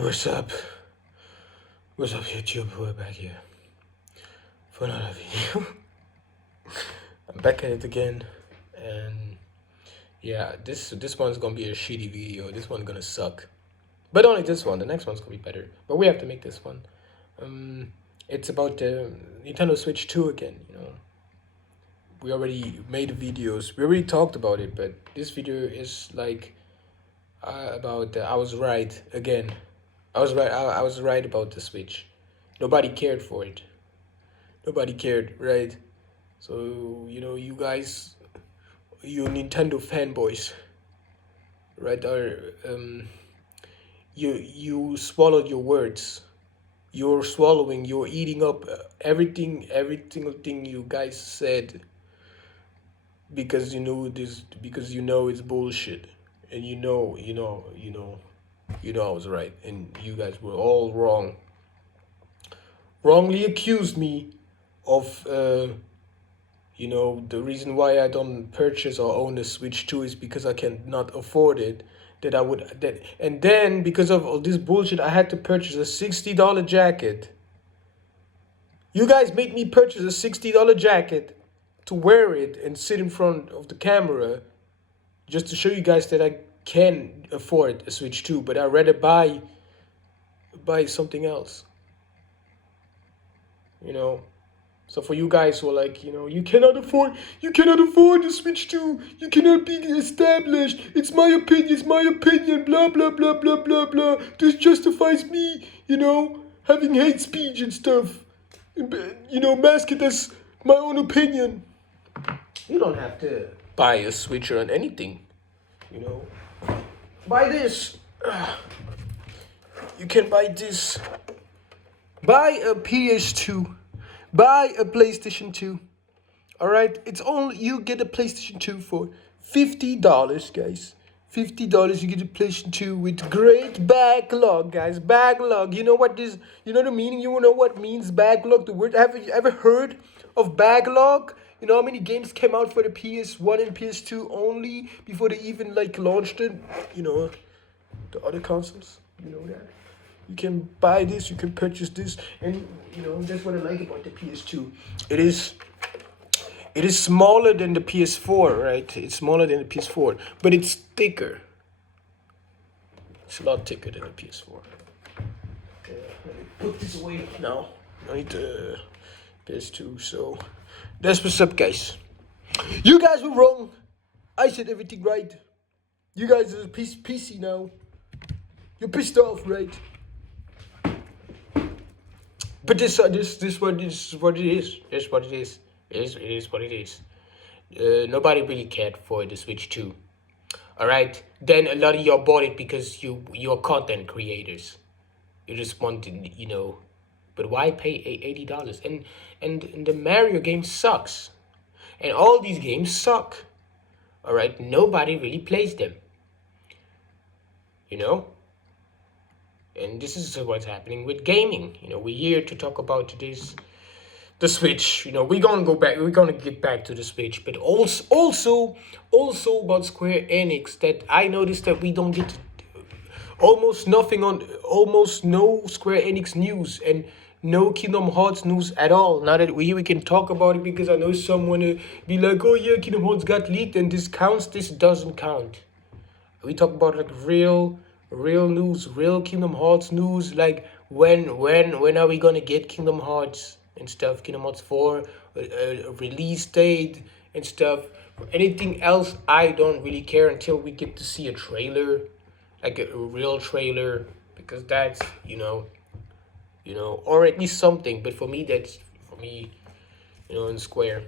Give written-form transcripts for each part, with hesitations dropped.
What's up? What's up, YouTube? We're back here for another video. I'm back at it again, and yeah, this one's gonna be a shitty video. This one's gonna suck, but only this one. The next one's gonna be better. But we have to make this one. It's about the Nintendo Switch 2 again. We already made videos. We already talked about it, but this video is like about I was right again. I was right. I was right about the Switch. Nobody cared for it. Nobody cared, right? So you guys, you Nintendo fanboys, right? Are you swallowed your words. You're swallowing. You're eating up everything, every single thing you guys said. Because you know this. Because it's bullshit, and you know I was right, and you guys were all wrong. Wrongly accused me of, the reason why I don't purchase or own a Switch 2 is because I cannot afford it. And then because of all this bullshit, I had to purchase a $60 jacket. You guys made me purchase a $60 jacket to wear it and sit in front of the camera, just to show you guys that I can afford a Switch 2, but I'd rather buy something else. So for you guys who are like, you cannot afford the Switch 2, you cannot be established, it's my opinion, blah blah blah blah blah blah. This justifies me, having hate speech and stuff. Mask it as my own opinion. You don't have to buy a Switch or anything. Buy this. You can buy this. Buy a PS2. Buy a PlayStation 2. Alright? It's only you get a PlayStation 2 for $50, guys. $50 you get a PlayStation 2 with great backlog, guys. Backlog. You know the meaning? You know what means backlog? The word, have you ever heard of backlog? You know how many games came out for the PS1 and PS2 only before they even launched it? The other consoles. You know that. You can buy this, you can purchase this, and that's what I like about the PS2. It is smaller than the PS4, right? It's smaller than the PS4, but it's thicker. It's a lot thicker than the PS4. Let me put this away now. I need the PS2, so that's what's up, guys. You guys were wrong. I said everything right. You guys are PC now. You're pissed off, right? But this what it is. It's what it is. It is what it is. Nobody really cared for the Switch 2. Alright? Then a lot of y'all bought it because you're content creators. You just wanted, But why pay $80? And the Mario game sucks. And all these games suck. Alright? Nobody really plays them. And this is what's happening with gaming. We're here to talk about the Switch. We're gonna go back. We're gonna get back to the Switch, but also about Square Enix. That I noticed that we don't get almost no Square Enix news and no Kingdom Hearts news at all. Now that we can talk about it, because I know someone will be like, oh yeah, Kingdom Hearts got leaked and this counts. This doesn't count. We talk about real news, real Kingdom Hearts news, like when are we gonna get Kingdom Hearts and stuff, Kingdom Hearts 4, a release date and stuff. Anything else, I don't really care until we get to see a trailer, like a real trailer, because that's, or at least something. But for me, in Square.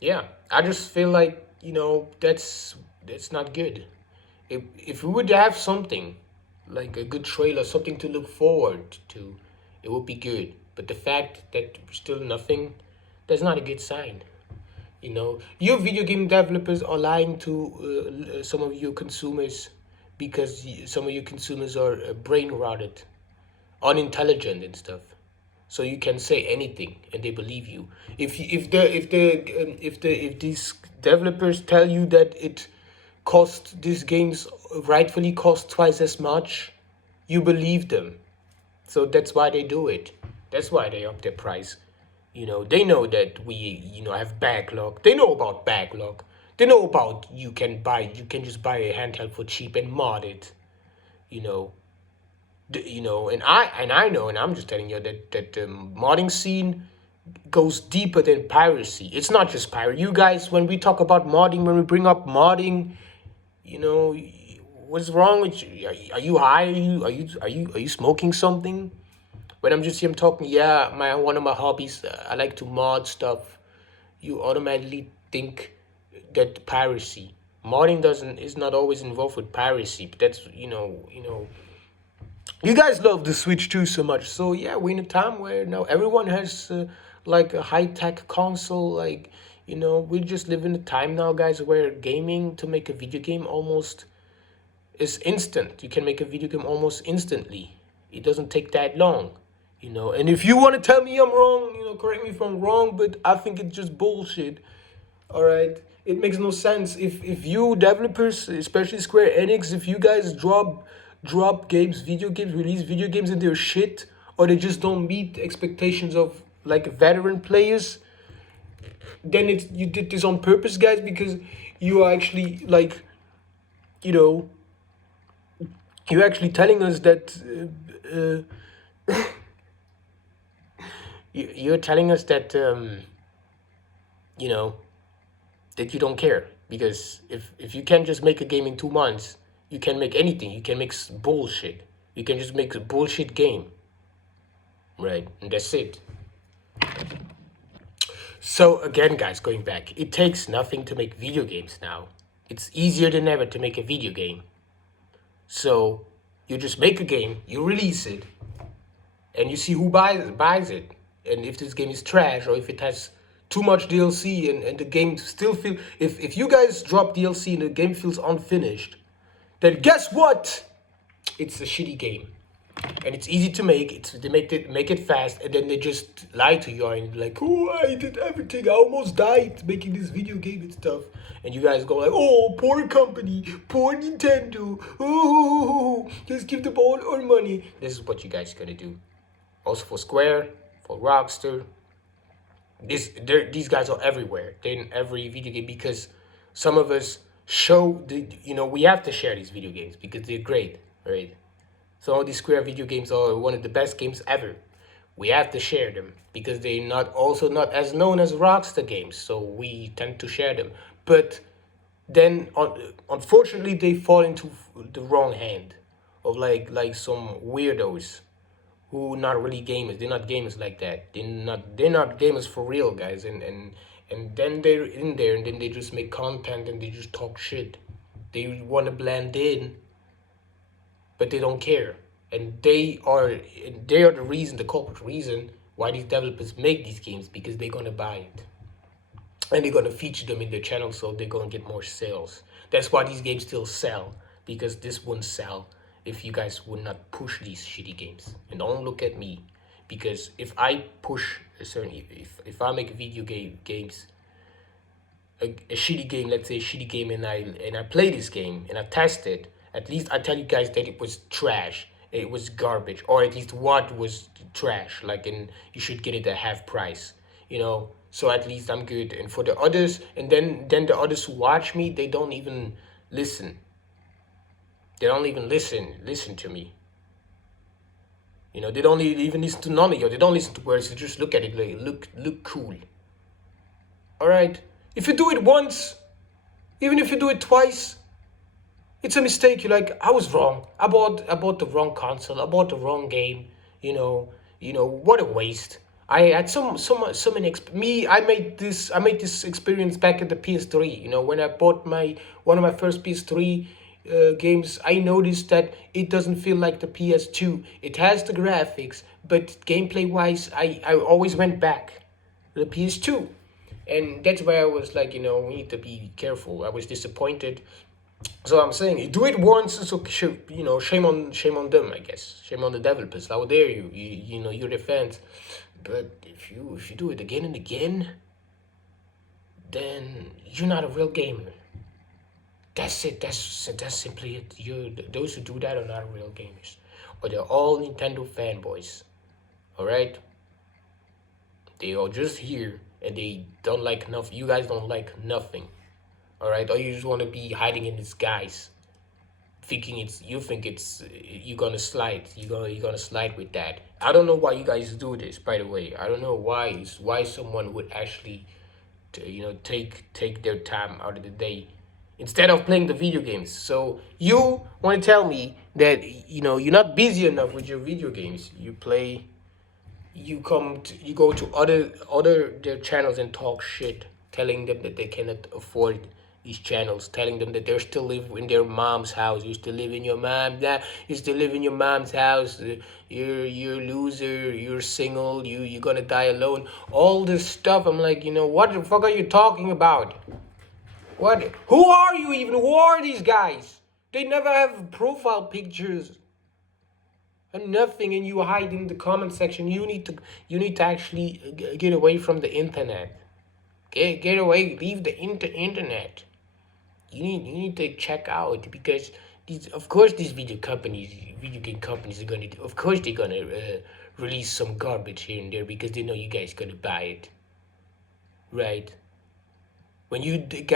Yeah, I just feel like, that's not good. If we would have something, like a good trailer, something to look forward to, it would be good. But the fact that still nothing, that's not a good sign. Your video game developers are lying to some of your consumers, because some of your consumers are brain rotted, unintelligent and stuff. So you can say anything and they believe you. If these developers tell you that it these games rightfully cost twice as much, you believe them. So that's why they do it. That's why they up their price. They know that we, have backlog. They know about backlog. They know about you can just buy a handheld for cheap and mod it. You know, and I know, and I'm just telling you that the modding scene goes deeper than piracy. It's not just piracy. You guys, when we talk about modding, when we bring up modding, you know, what's wrong with you? Are you high? Are you smoking something? When I'm talking, yeah, one of my hobbies, I like to mod stuff. You automatically think that piracy. Modding is not always involved with piracy, but that's, you guys love the Switch 2 so much. So yeah, we're in a time where now everyone has like a high-tech console. Like, we just live in a time now, guys, where gaming, to make a video game almost is instant. You can make a video game almost instantly. It doesn't take that long. And if you want to tell me I'm wrong, correct me if I'm wrong, but I think it's just bullshit. All right, it makes no sense. If you developers, especially Square Enix, if you guys drop games, video games, release video games and they're shit, or they just don't meet expectations of like veteran players, then you did this on purpose, guys, because you are actually like, you're actually telling us that you're telling us that that you don't care, because if you can't just make a game in 2 months, you can make anything. You can make bullshit. You can just make a bullshit game, right? And that's it. So again, guys, going back, it takes nothing to make video games now. It's easier than ever to make a video game. So you just make a game, you release it, and you see who buys it. And if this game is trash, or if it has too much DLC and the game still if you guys drop DLC and the game feels unfinished, then guess what? It's a shitty game. And it's easy to make. They make it fast, and then they just lie to you and like, oh, I did everything. I almost died making this video game and stuff. And you guys go like, oh, poor company, poor Nintendo. Oh, just give them all our money. This is what you guys gonna do. Also for Square, for Rockstar. These guys are everywhere. They're in every video game, because some of us we have to share these video games because they're great, right? Some of these Square video games are one of the best games ever. We have to share them because they're not as known as Rockstar games, so we tend to share them. But then, unfortunately, they fall into the wrong hand of like some weirdos who not really gamers. They're not gamers like that. They're not gamers for real, guys. And then they're in there, and then they just make content and they just talk shit. They want to blend in, but they don't care. And they are the culprit reason why these developers make these games, because they're gonna buy it. And they're gonna feature them in their channel, so they're gonna get more sales. That's why these games still sell, because this wouldn't sell if you guys would not push these shitty games. And don't look at me, because if I push if I make video games, a shitty game, let's say a shitty game, and I play this game and I test it, at least I tell you guys that it was trash, it was garbage, or at least what was trash, and you should get it at half price, so at least I'm good. And for the others, and then the others who watch me, they don't even listen. They don't even listen to me. They don't even listen to none of you. They don't listen to words. They just look at it like, look cool. All right? If you do it once, even if you do it twice, it's a mistake. You're like, I was wrong. I bought the wrong console. I bought the wrong game. What a waste. I had I made this experience back at the PS3. When I bought one of my first PS3 games, I noticed that it doesn't feel like the PS2. It has the graphics, but gameplay wise, I always went back to the PS2. And that's why I was like, we need to be careful. I was disappointed. So I'm saying, do it once, it's okay, shame on them, I guess. Shame on the developers. How dare you? You're the fans. But if you do it again and again, then you're not a real gamer. That's it. That's simply it. Those who do that are not real gamers, or they're all Nintendo fanboys. All right, they are just here and they don't like nothing. You guys don't like nothing. All right, or you just want to be hiding in disguise, thinking you're gonna slide. You're gonna slide with that. I don't know why you guys do this. By the way, I don't know why someone would actually, take their time out of the day instead of playing the video games. So you want to tell me that you're not busy enough with your video games. You go to other their channels and talk shit, telling them that they cannot afford these channels, telling them that they're still live in their mom's house. You still live in your mom. You still live in your mom's house. You're a loser. You're single. You're gonna die alone. All this stuff. I'm like, what the fuck are you talking about? What? Who are you even? Who are these guys? They never have profile pictures and nothing, and you hide in the comment section. You need to actually get away from the internet. Get away. Leave the internet. You need to check out, because these video game companies are gonna, of course they're gonna release some garbage here and there, because they know you guys gonna buy it, right? When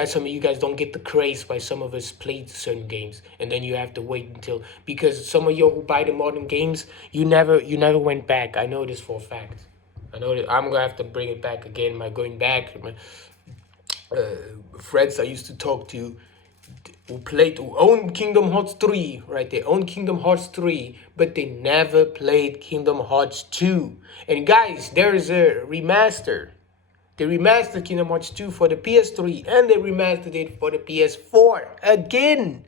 some of you guys don't get the craze by some of us played certain games, and then you have to wait until, because some of you who buy the modern games, you never went back. I know this for a fact. I know that I'm gonna have to bring it back again. My going back, my friends I used to talk to who own Kingdom Hearts 3, right? They own Kingdom Hearts 3, but they never played Kingdom Hearts 2. And guys, there is a remaster. They remastered Kingdom Hearts 2 for the PS3, and they remastered it for the PS4 again,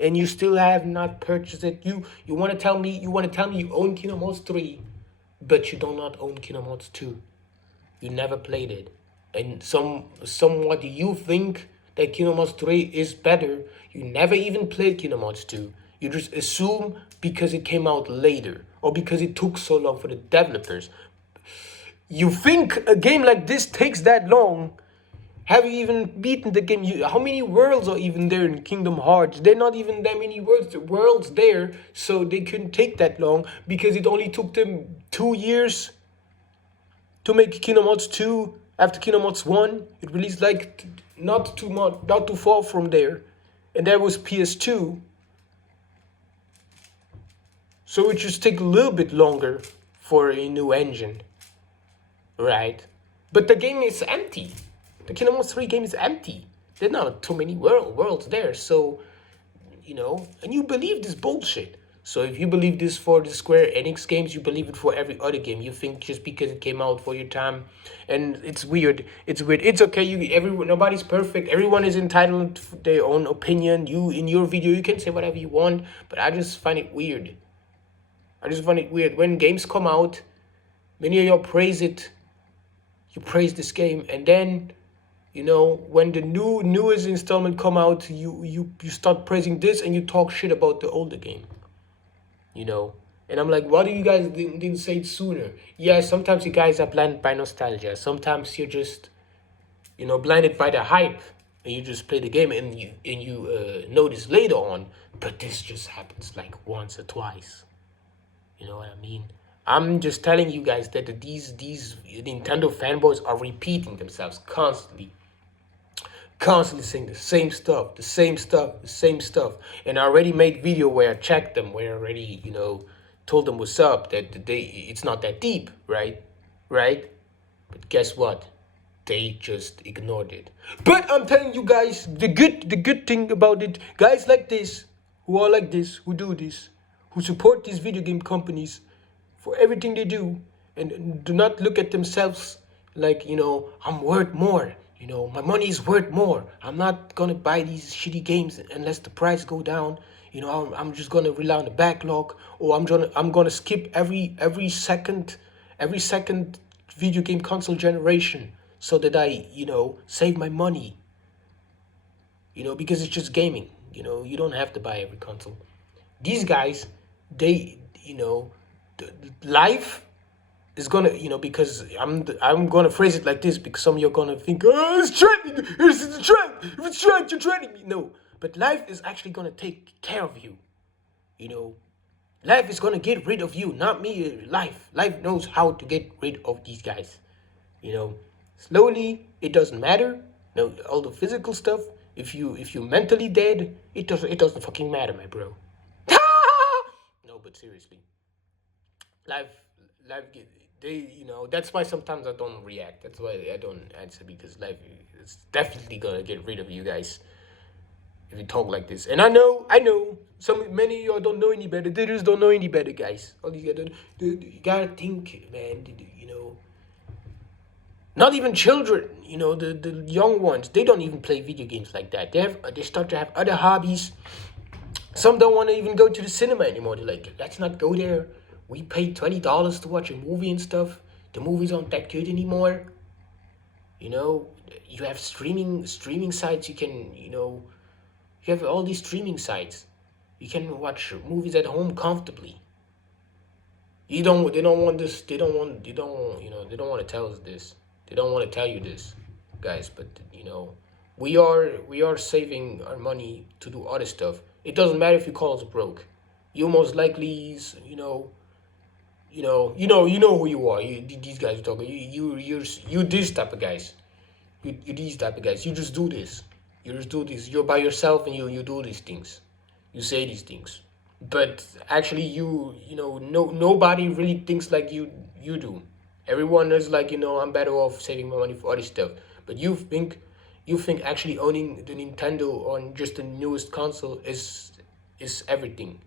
and you still have not purchased it. You want to tell me you own Kingdom Hearts 3, but you do not own Kingdom Hearts 2. You never played it, and somewhat you think that Kingdom Hearts 3 is better. You never even played Kingdom Hearts 2. You just assume because it came out later, or because it took so long for the developers. You think a game like this takes that long? Have you even beaten the game? How many worlds are even there in Kingdom Hearts? There are not even that many worlds there, so they couldn't take that long, because it only took them 2 years to make Kingdom Hearts 2 after Kingdom Hearts 1. It released like not too far from there, and that was PS2. So it just take a little bit longer for a new engine. Right, but the game is empty. The Kingdom Hearts 3 game is empty. There's not too many worlds there, so and you believe this bullshit. So if you believe this for the Square Enix games, you believe it for every other game. You think just because it came out for your time, and it's weird. It's okay. Nobody's perfect. Everyone is entitled to their own opinion. In your video, you can say whatever you want, but I just find it weird. When games come out, many of y'all praise it. You praise this game, and then, when the newest installment come out, you start praising this, and you talk shit about the older game. And I'm like, why do you guys didn't say it sooner? Yeah, sometimes you guys are blinded by nostalgia. Sometimes you're just, blinded by the hype, and you just play the game, and you notice later on. But this just happens like once or twice. You know what I mean? I'm just telling you guys that these Nintendo fanboys are repeating themselves constantly saying the same stuff. And I already made video where I checked them, where I already, told them what's up, that it's not that deep, right? But guess what? They just ignored it. But I'm telling you guys, the good thing about it, guys like this, who are like this, who do this, who support these video game companies for everything they do, and do not look at themselves like, I'm worth more. My money is worth more. I'm not gonna buy these shitty games unless the price go down. I'm just gonna rely on the backlog, or I'm gonna skip every second video game console generation, so that I save my money. Because it's just gaming. You don't have to buy every console. These guys, they life is gonna, because I'm gonna phrase it like this, because some of you are gonna think, oh, it's trending, it's a trend, if it's trend, you're trending me. No, but life is actually gonna take care of you. You know, life is gonna get rid of you, not me. Life knows how to get rid of these guys. You know, slowly. It doesn't matter. No, all the physical stuff. If you mentally dead, it doesn't fucking matter, my bro. No, but seriously, life life they that's why sometimes I don't react. That's why I don't answer, because life is definitely gonna get rid of you guys if you talk like this. And I know many of y'all don't know any better. They just don't know any better, guys. All these guys, you gotta think, man. Not even children, the young ones, they don't even play video games like that. They start to have other hobbies. Some don't want to even go to the cinema anymore. They're like, let's not go there. We paid $20 to watch a movie and stuff. The movies aren't that good anymore. You have streaming sites. You have all these streaming sites. You can watch movies at home comfortably. They don't want this. They don't want to tell us this. They don't want to tell you this, guys. But we are saving our money to do other stuff. It doesn't matter if you call us broke. You most likely, who you are. These guys are talking. You these type of guys. You these type of guys. You just do this. You just do this. You're by yourself and you do these things. You say these things. But actually, nobody really thinks like you do. Everyone is like, I'm better off saving my money for other stuff. But you think actually owning the Nintendo on just the newest console is everything.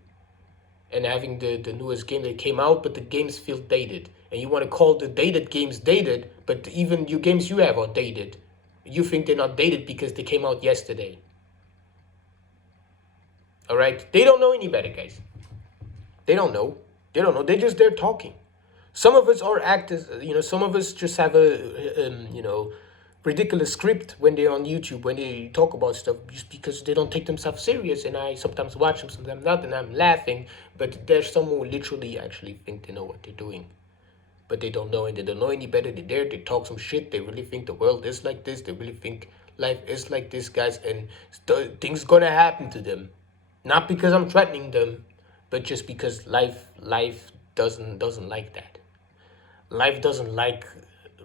And having the newest game that came out, but the games feel dated. And you want to call the dated games dated, but even your games you have are dated. You think they're not dated because they came out yesterday. All right? They don't know any better, guys. They don't know. They're just there talking. Some of us are actors, some of us just have a ridiculous script when they're on YouTube, when they talk about stuff, just because they don't take themselves serious. And I sometimes watch them, sometimes not, and I'm laughing. But there's some who literally actually think they know what they're doing. But they don't know, and they don't know any better. They're there, they talk some shit. They really think the world is like this. They really think life is like this, guys. And things gonna happen to them. Not because I'm threatening them, but just because life doesn't like that. Life doesn't like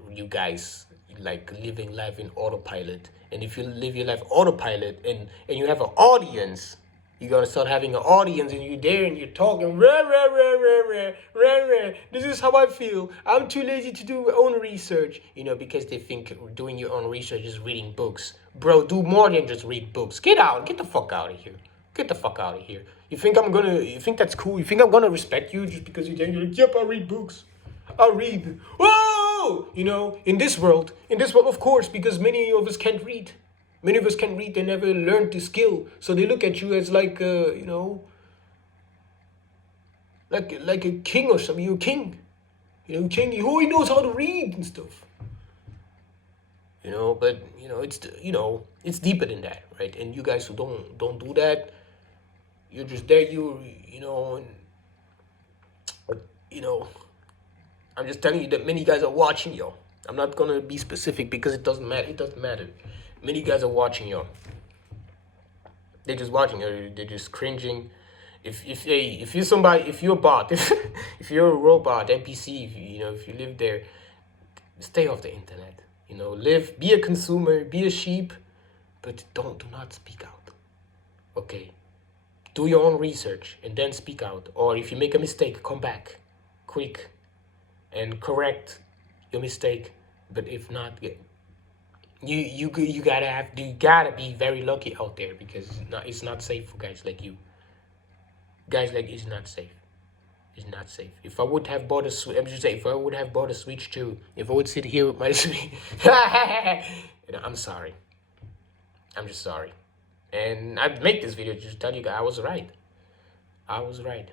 you guys like living life in autopilot. And if you live your life autopilot and you have an audience, you're gonna start having an audience, and you're there and you're talking, rah, rah, rah, rah, rah, rah, rah. This is how I feel. I'm too lazy to do my own research. Because they think doing your own research is reading books. Bro, do more than just read books. Get the fuck out of here. Get the fuck out of here. You think that's cool? You think I'm gonna respect you just because you're like, yep, I read books. I'll read. Whoa! In this world, of course, because many of us can't read. Many of us can't read. They never learned the skill, so they look at you as like, like a king or something. You're a king. King. He knows how to read and stuff. But it's deeper than that, right? And you guys who don't do that, you're just there. I'm just telling you that many guys are watching y'all. I'm not gonna be specific because it doesn't matter. It doesn't matter. Many guys are watching y'all. They're just watching. They're just cringing. If you're somebody, if you're a bot, if you're a robot NPC, if you live there, stay off the internet. Be a consumer, be a sheep, but do not speak out. Okay. Do your own research and then speak out. Or if you make a mistake, come back quick and correct your mistake. But if not, you gotta be very lucky out there, because it's not safe for guys like you. Guys like it's not safe. It's not safe. If I would have bought a Switch, if I would have bought a Switch too, if I would sit here with my Switch, I'm sorry. I'm just sorry. And I'd make this video just to tell you guys I was right. I was right.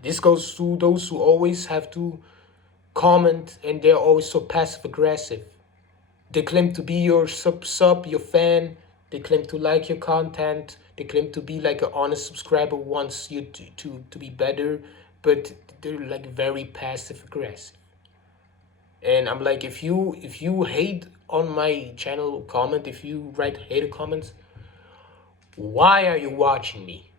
This goes to those who always have to comment, and they're always so passive aggressive. They claim to be your sub, your fan. They claim to like your content. They claim to be like an honest subscriber, wants you to be better. but they're like very passive aggressive. And I'm like, if you hate on my channel, comment. If you write hater comments, why are you watching me?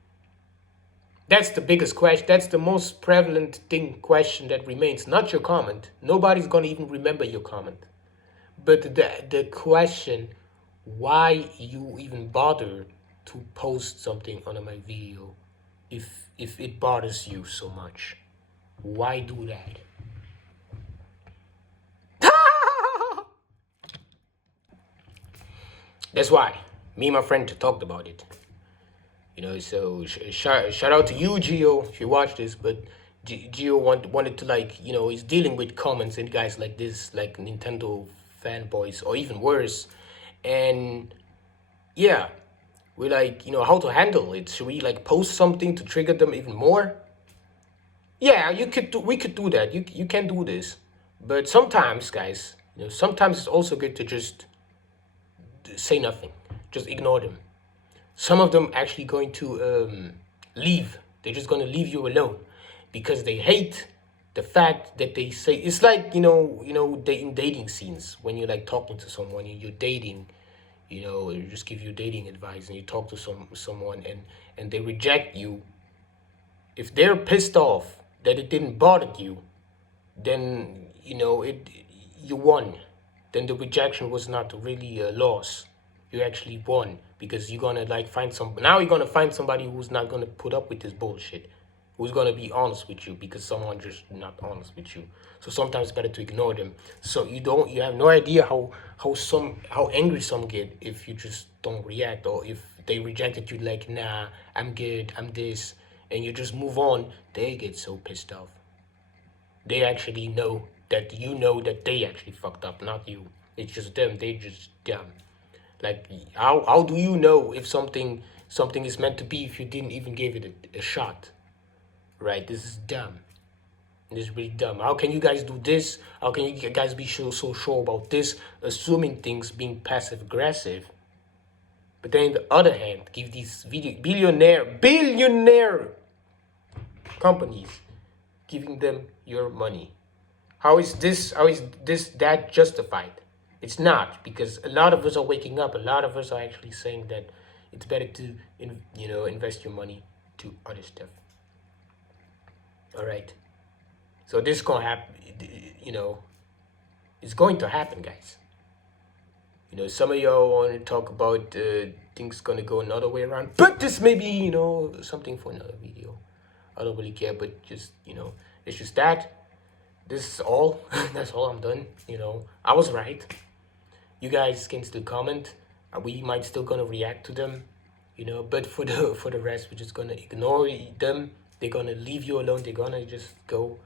That's the biggest question. That's the most prevalent question that remains. Not your comment. Nobody's gonna even remember your comment. But the question, why you even bother to post something on my video if it bothers you so much? Why do that? That's why me and my friend talked about it. So shout out to you, Gio, if you watch this. But Gio wanted to, like, he's dealing with comments and guys like this, like Nintendo fanboys, or even worse. And yeah, we're like, how to handle it. Should we like post something to trigger them even more? Yeah, we could do that. You can do this. But sometimes, guys, sometimes it's also good to just say nothing. Just ignore them. Some of them actually going to leave. They're just going to leave you alone because they hate the fact that they say, it's like, in dating scenes, when you're like talking to someone and you're dating, you just give you dating advice and you talk to someone and they reject you. If they're pissed off that it didn't bother you, then you won. Then the rejection was not really a loss. You actually won, because you're gonna like you're gonna find somebody who's not gonna put up with this bullshit, who's gonna be honest with you, because someone just not honest with you. So sometimes it's better to ignore them. So you have no idea how angry some get if you just don't react, or if they rejected you, like, nah, I'm good, I'm this, and you just move on. They get so pissed off. They actually know that they actually fucked up, not you. It's just them. They just dumb. Like, how do you know if something is meant to be if you didn't even give it a shot? Right? This is dumb. This is really dumb. How can you guys do this? How can you guys be so sure about this, assuming things, being passive aggressive? But then on the other hand, give these billionaire companies, giving them your money. How is this that justified? It's not, because a lot of us are waking up. A lot of us are actually saying that it's better to invest your money to other stuff. All right. So this is gonna happen. It's going to happen, guys. Some of y'all want to talk about things gonna go another way around, but this may be something for another video. I don't really care, but just it's just that. This is all. That's all. I'm done. I was right. You guys can still comment. We might still gonna react to them. But for the rest, we're just gonna ignore them. They're gonna leave you alone. They're gonna just go.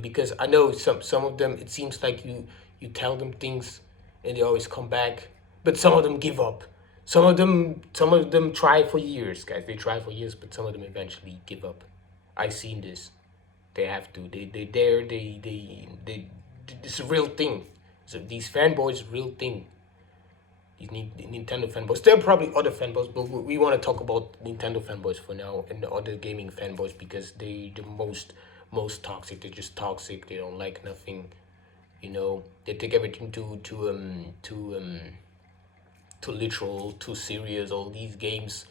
Because I know some of them. It seems like you tell them things and they always come back. But some of them give up. Some of them try for years, guys. They try for years, but some of them eventually give up. I've seen this. They have to. It's a real thing. So these fanboys, real thing. These Nintendo fanboys. There are probably other fanboys, but we want to talk about Nintendo fanboys for now, and the other gaming fanboys, because they the most toxic. They're just toxic. They don't like nothing. They take everything too literal, too serious. All these games,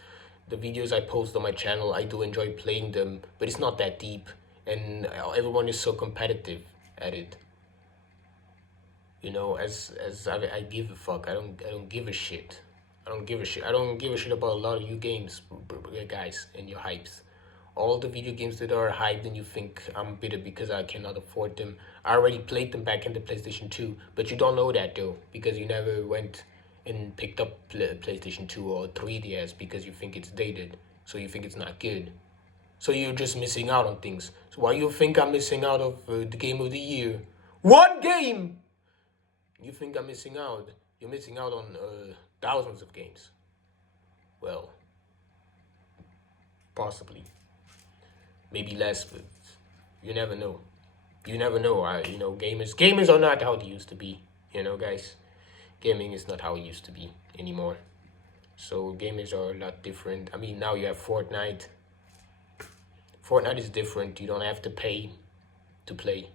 the videos I post on my channel, I do enjoy playing them, but it's not that deep, and everyone is so competitive at it. As I give a fuck. I don't give a shit. I don't give a shit. I don't give a shit about a lot of you games, guys, and your hypes. All the video games that are hyped and you think I'm bitter because I cannot afford them. I already played them back in the PlayStation 2, but you don't know that though, because you never went and picked up PlayStation 2 or 3DS, because you think it's dated, so you think it's not good. So you're just missing out on things. So why you think I'm missing out of the game of the year? One game! You think I'm missing out? You're missing out on thousands of games. Well, possibly. Maybe less, but you never know. You never know. Gamers are not how they used to be. Guys. Gaming is not how it used to be anymore. So gamers are a lot different. I mean, now you have Fortnite. Fortnite is different. You don't have to pay to play.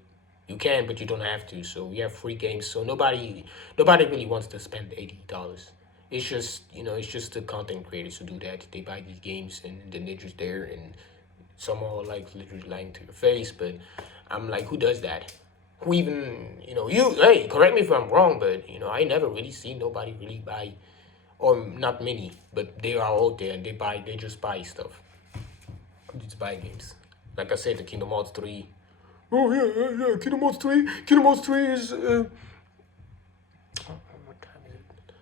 You can, but you don't have to. So we have free games. So nobody really wants to spend $80. It's just it's just the content creators who do that. They buy these games and then they're just there, and some are like literally lying to your face. But I'm like, who does that? Who even you? Hey, correct me if I'm wrong, but I never really seen nobody really buy, or not many, but they are out there and they just buy stuff. Just buy games. Like I said, the Kingdom Hearts 3. Oh yeah. Kingdom Hearts 3. Kingdom Hearts 3 is what time is it?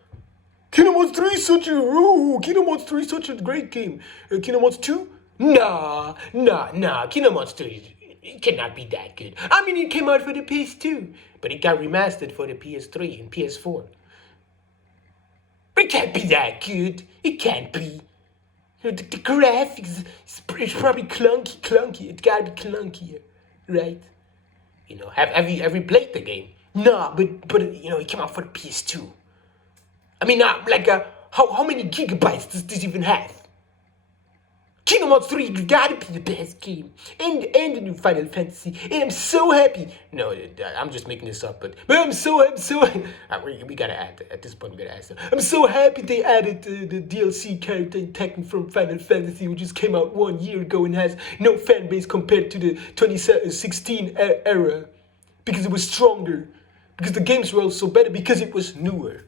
Kingdom Hearts 3 is Kingdom Hearts 3 is such a great game. Kingdom Hearts 2? Nah. Kingdom Hearts 3 it cannot be that good. I mean, it came out for the PS2, but it got remastered for the PS3 and PS4. But it can't be that good. It can't be. The graphics is probably clunky. It gotta be clunkier, right? Have you ever played the game? Nah, but it came out for the PS2. I mean, how many gigabytes does this even have? Kingdom Hearts 3 gotta be the best game, and the new Final Fantasy, and I'm so happy. No, I'm just making this up, but I'm so we gotta add at this point. We gotta add stuff. I'm so happy they added the DLC character in Tekken from Final Fantasy, which just came out 1 year ago and has no fan base compared to the 2016 era, because it was stronger, because the games were also better, because it was newer.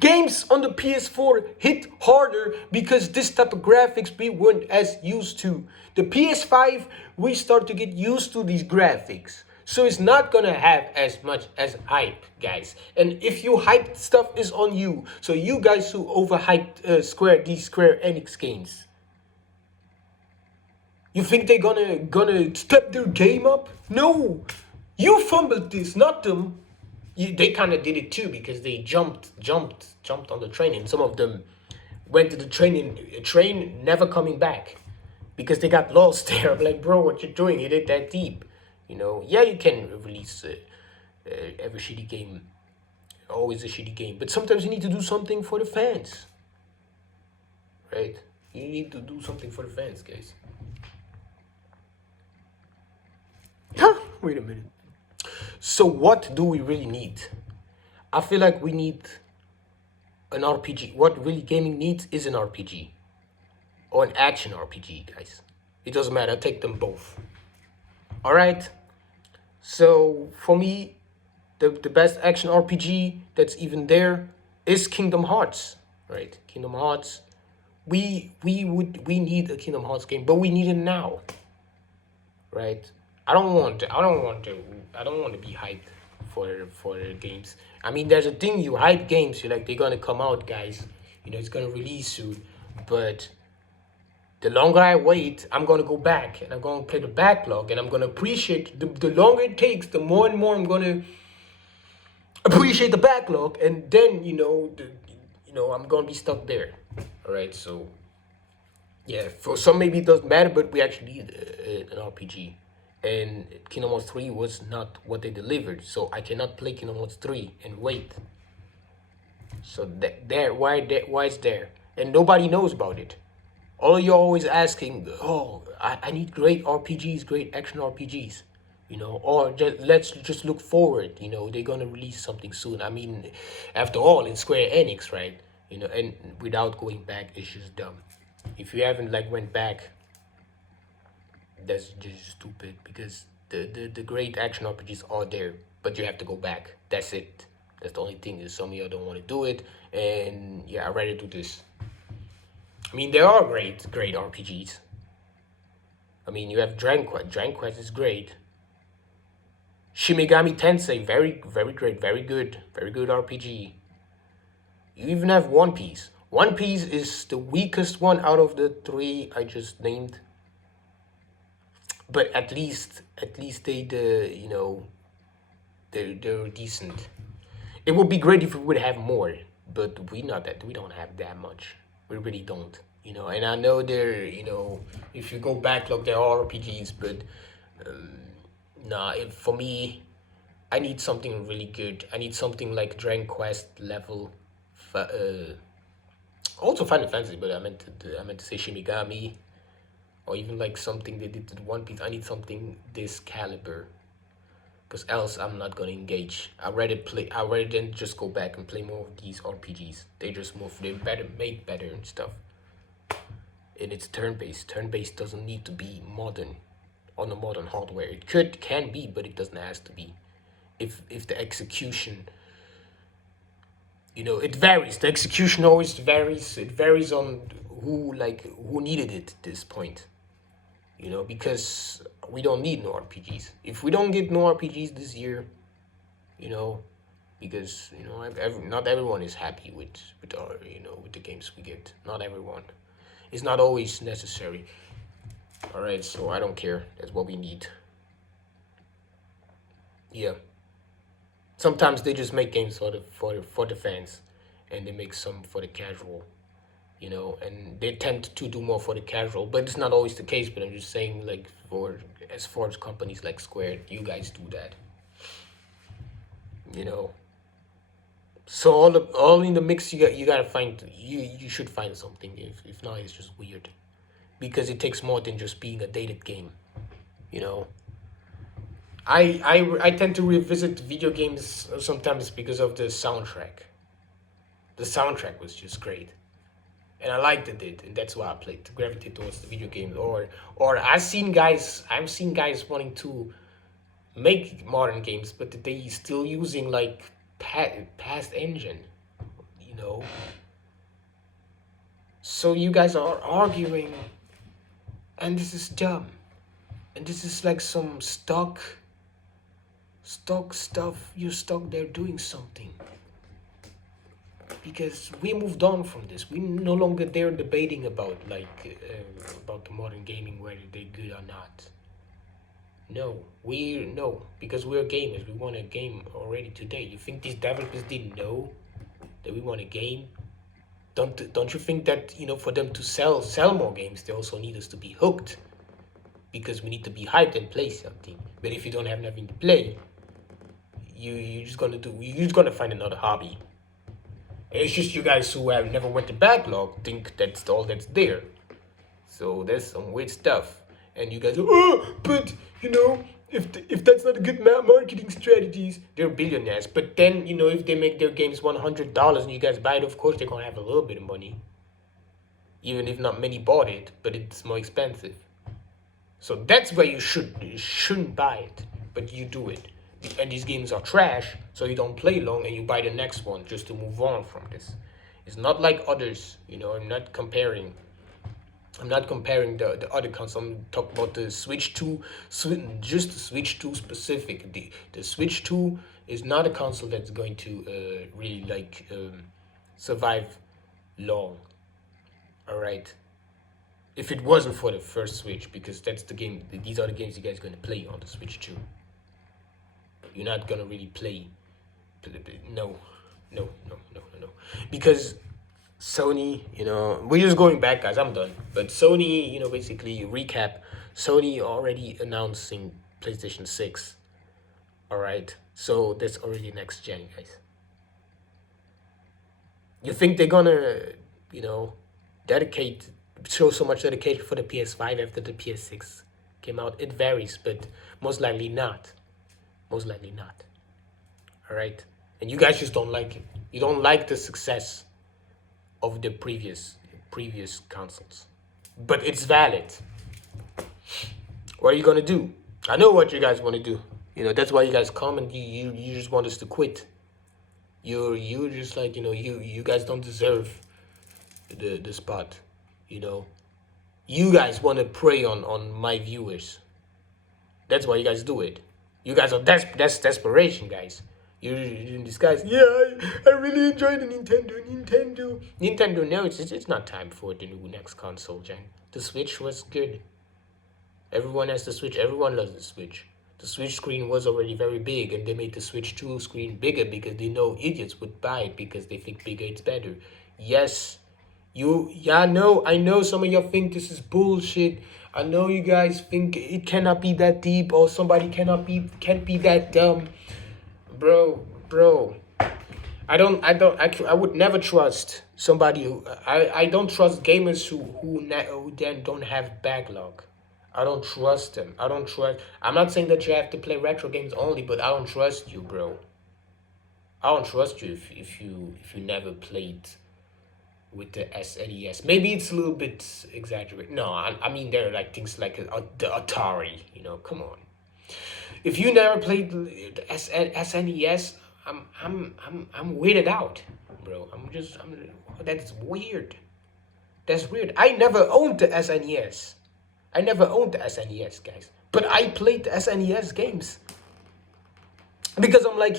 Games on the PS4 hit harder because this type of graphics we weren't as used to. The PS5, we start to get used to these graphics. So it's not gonna have as much as hype, guys. And if you hyped stuff is on you. So you guys who overhyped these Square Enix games. You think they're gonna step their game up? No! You fumbled this, not them. They kind of did it too, because they jumped on the train, and some of them went to the train never coming back because they got lost there. I'm like, bro, what you doing? It ain't that deep, Yeah, you can release every shitty game, always a shitty game, but sometimes you need to do something for the fans, right? You need to do something for the fans, guys. Wait a minute. So what do we really need? I feel like we need an RPG. What really gaming needs is an RPG. Or an action RPG, guys. It doesn't matter, I take them both. Alright? So for me, the best action RPG that's even there is Kingdom Hearts. Right? Kingdom Hearts. We need a Kingdom Hearts game, but we need it now. Right? I don't want to be hyped for games. I mean, there's a thing, you hype games, you're like, they're gonna come out, guys. It's gonna release soon. But the longer I wait, I'm gonna go back and I'm gonna play the backlog, and I'm gonna appreciate the longer it takes, the more and more I'm gonna appreciate the backlog, and then I'm gonna be stuck there. Alright, so yeah, for some maybe it doesn't matter, but we actually need an RPG. And Kingdom Hearts 3 was not what they delivered, so I cannot play Kingdom Hearts 3 and wait. So why it's there, and nobody knows about it. All of you are always asking, I need great RPGs, great action RPGs, or let's just look forward. They're gonna release something soon. I mean, after all, it's Square Enix, right? And without going back, it's just dumb. If you haven't went back, that's just stupid, because the great action RPGs are there, but you have to go back. That's it. That's the only thing, is some of you don't want to do it, and yeah, I'd rather do this. I mean, there are great RPGs. I mean, you have Dragon Quest. Dragon Quest is great. Shin Megami Tensei, very great, very good RPG. You even have One Piece. One Piece is the weakest one out of the 3 I just named. But at least they're decent. It would be great if we would have more, but we don't have that much. We really don't, And I know if you go backlog, there are RPGs, but for me, I need something really good. I need something like Dragon Quest level, also Final Fantasy, but I meant to say Shin Megami. or even like something they did to One Piece. I need something this caliber, because else I'm not gonna engage. I'd rather than just go back and play more of these RPGs. They're better, made better and stuff. And it's turn-based. Turn-based doesn't need to be modern, on a modern hardware. It can be, but it doesn't have to be. If the execution, it varies. The execution always varies. It varies on who needed it at this point. Because we don't need no RPGs. If we don't get no RPGs this year, because not everyone is happy with our with the games we get. Not everyone. It's not always necessary. All right, so I don't care. That's what we need. Yeah. Sometimes they just make games for the fans, and they make some for the casual. And they tend to do more for the casual, but it's not always the case. But I'm just saying, like, as far as companies like Square, you guys do that. So all in the mix, you gotta find you should find something. If not, it's just weird, because it takes more than just being a dated game. I tend to revisit video games sometimes because of the soundtrack. The soundtrack was just great. And I liked it, and that's why I played, to gravitate towards the video games. Or I've seen guys wanting to make modern games, but they still using like past engine, So you guys are arguing, and this is dumb, and this is like some stock stuff. You're stuck there doing something. Because we moved on from this. We no longer there debating about about the modern gaming, whether they're good or not. No, because we're gamers. We want a game already today. You think these developers didn't know that we want a game? Don't you think that for them to sell more games, they also need us to be hooked? Because we need to be hyped and play something. But if you don't have nothing to play, you're just gonna find another hobby. It's just you guys who have never went to backlog think that's all that's there. So there's some weird stuff. And you guys are, but if that's not a good marketing strategies, they're billionaires. But then, if they make their games $100 and you guys buy it, of course they're gonna have a little bit of money. Even if not many bought it, but it's more expensive. So that's why you shouldn't buy it, but you do it. And these games are trash, so you don't play long and you buy the next one just to move on from this. It's not like others, I'm not comparing the other console. I'm talking about the Switch 2, just the Switch 2 specific. The Switch 2 is not a console that's going to really survive long. All right. If it wasn't for the first Switch, because that's the game. These are the games you guys are going to play on the Switch 2. You're not gonna really play. No. Because Sony, we're just going back, guys. I'm done. But Sony, basically recap. Sony already announcing PlayStation 6. All right, so that's already next gen, guys. You think they're gonna, show so much dedication for the PS5 after the PS6 came out? It varies, but most likely not. Most likely not. All right, and you guys just don't like it. You don't like the success of the previous consoles, but it's valid. What are you gonna do? I know what you guys want to do. That's why you guys come and you just want us to quit. You're just like you guys don't deserve the spot. You guys want to prey on my viewers. That's why you guys do it. You guys are that's desperation, guys. You're in disguise. Yeah, I really enjoy the Nintendo. No, it's not time for the new next console gen. The Switch was good. Everyone has the Switch. Everyone loves the Switch. The Switch screen was already very big, and they made the Switch 2 screen bigger because they know idiots would buy it because they think bigger it's better. Yes, I know some of y'all think this is bullshit. I know you guys think it cannot be that deep, or somebody can't be that dumb. Bro, I would never trust somebody who I don't trust gamers who then don't have backlog. I don't trust them. I don't trust. I'm not saying that you have to play retro games only, but I don't trust you, bro. I don't trust you if you never played with the SNES. Maybe it's a little bit exaggerated. No, I mean there are like things like the Atari. You know, come on. If you never played the SNES, I'm weirded out, bro. That's weird. That's weird. I never owned the SNES. I never owned the SNES, guys. But I played the SNES games because I'm like,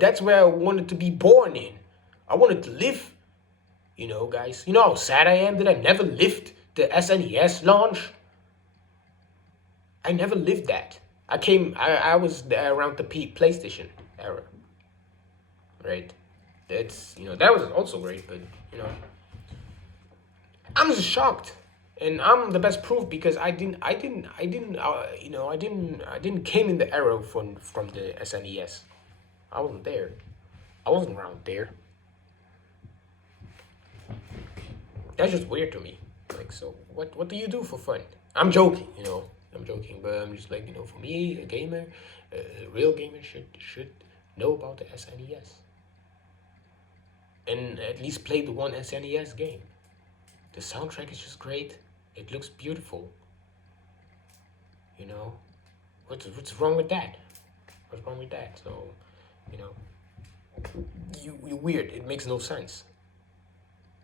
that's where I wanted to be born in. I wanted to live, guys. You know how sad I am that I never lived the SNES launch. I never lived that. I was there around the PlayStation era, right? That was also great, but I'm just shocked, and I'm the best proof because I didn't came in the era from the SNES. I wasn't there. I wasn't around there. That's just weird to me. Like, so what do you do for fun? I'm joking, I'm joking, but I'm just like, for me, a gamer, a real gamer should know about the SNES. And at least play the one SNES game. The soundtrack is just great. It looks beautiful. What's wrong with that? What's wrong with that? So, you're weird. It makes no sense.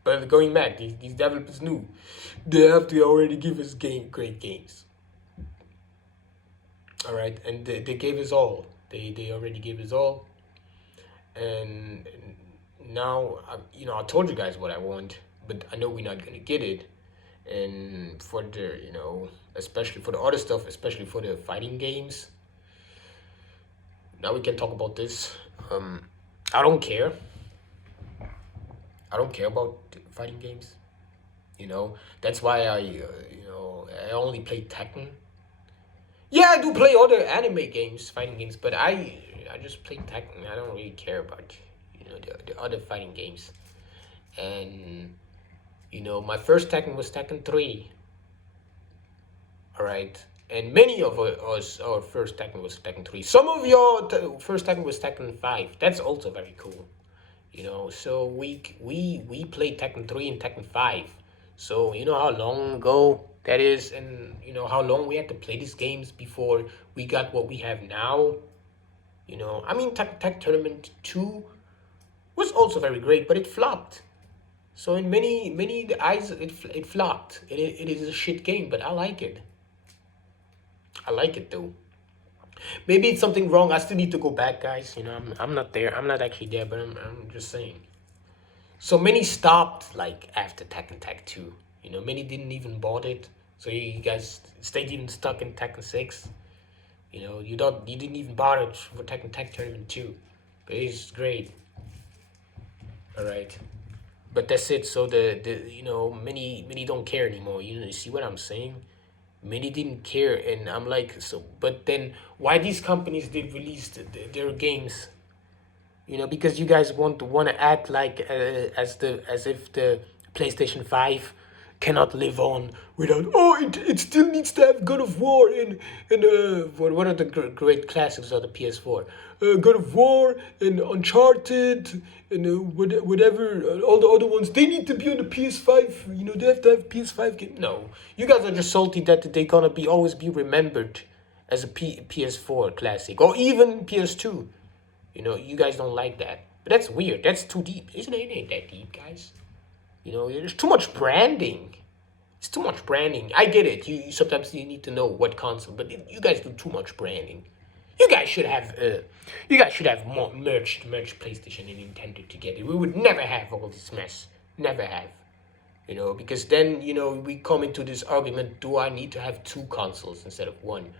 But going back, these developers knew they have to already give us great games. All right, and they gave us all. They already gave us all, and now I told you guys what I want, but I know we're not gonna get it. And for the especially for the other stuff, especially for the fighting games. Now we can talk about this. I don't care. I don't care about fighting games. That's why I only play Tekken. Yeah, I do play other anime games, fighting games, but I just play Tekken. I don't really care about the other fighting games. And my first Tekken was Tekken 3. All right, and many of us, our first Tekken was Tekken 3. Some of your first Tekken was Tekken 5. That's also very cool. So we played Tekken 3 and Tekken 5. So you know how long ago that is, and how long we had to play these games before we got what we have now. I mean, Tekken Tournament 2 was also very great, but it flopped. So in many eyes, it flopped. It is a shit game, but I like it. I like it though. Maybe it's something wrong. I still need to go back, guys. I'm not there. I'm not actually there, but I'm just saying. So many stopped like after Tekken Tag 2. Many didn't even bought it. So you guys stayed even stuck in Tekken 6. You didn't even bother for Tekken Tag Tournament 2. But it's great. Alright. But that's it. So the many don't care anymore. You see what I'm saying? Many didn't care, and I'm like, so. But then, why these companies did release their games? Because you guys want to act like as if the PlayStation 5 cannot live on without. Oh, it still needs to have God of War and what are the great classics of the PS4? God of War and Uncharted and whatever all the other ones. They need to be on the PS5. They have to have PS5 game. No, you guys are just salty that they're gonna always be remembered as a PS4 classic or even PS2. You guys don't like that. But that's weird. That's too deep. Isn't it? It ain't that deep, guys. There's too much branding. It's too much branding. I get it. You sometimes you need to know what console, but you guys do too much branding. You guys should have more merged PlayStation and Nintendo together. We would never have all this mess. Never have. Because then, we come into this argument, do I need to have two consoles instead of one?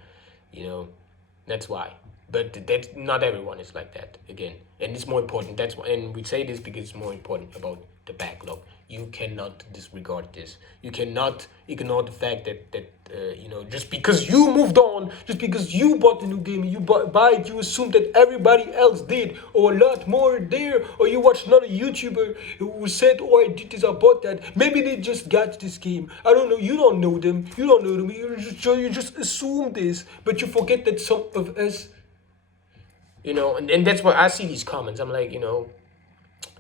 That's why. But that's not everyone is like that again, and it's more important. That's why, and we say this because it's more important about the backlog. you cannot disregard this. You cannot ignore the fact that you know, just because you moved on, just because you bought the new game and you buy it, you assume that everybody else did, or a lot more there, or you watched another YouTuber who said, oh, I did this, I bought that. Maybe they just got this game. I don't know. You don't know them. You don't know them. You just assume this, but you forget that some of us, you know, and that's why I see these comments. I'm like, you know,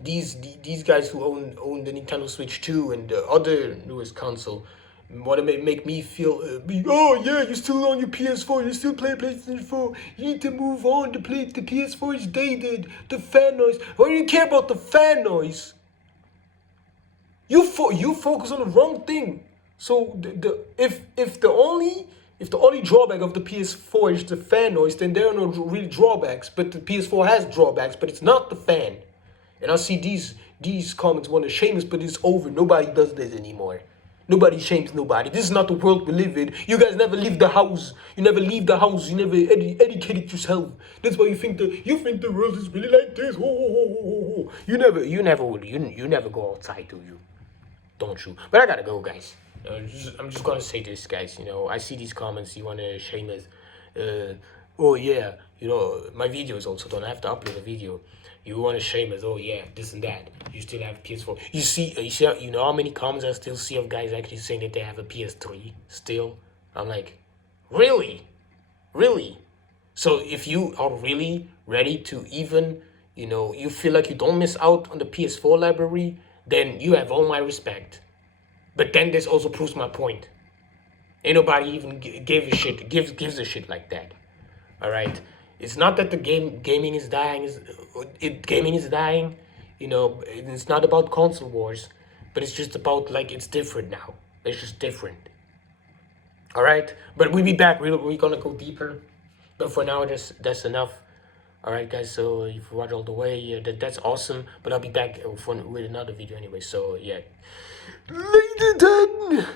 these guys who own the Nintendo Switch 2 and the other newest console want to make me feel oh yeah, you're still on your PS4, you still play PlayStation 4, you need to move on. The PS4 is dated, the fan noise. Why do you care about the fan noise? You focus on the wrong thing. So if the only drawback of the PS4 is the fan noise, then there are no real drawbacks. But the PS4 has drawbacks, but it's not the fan. And I see these comments want to shame us, but it's over. Nobody does this anymore. Nobody shames nobody. This is not the world we live in. You guys never leave the house. You never leave the house. You never educated yourself. That's why you think the world is really like this. You never go outside, do you? Don't you? But I gotta go, guys. I'm just gonna say this, guys. You know, I see these comments. You wanna shame us? Oh yeah, you know, my videos also don't have to upload a video. You wanna shame us? Oh yeah, this and that. You still have PS4. You know how many comments I still see of guys actually saying that they have a PS3 still? I'm like, really? So if you are really ready to even, you know, you feel like you don't miss out on the PS4 library, then you have all my respect. But then this also proves my point. Ain't nobody even gives a shit like that. All right, it's not that the gaming is dying. Gaming is dying. You know, it's not about console wars, but it's just about, like, it's different now. It's just different. All right, but we'll be back. We're gonna go deeper. But for now, that's enough. All right, guys. So if you watch all the way, that's awesome. But I'll be back with another video anyway. So yeah, later then.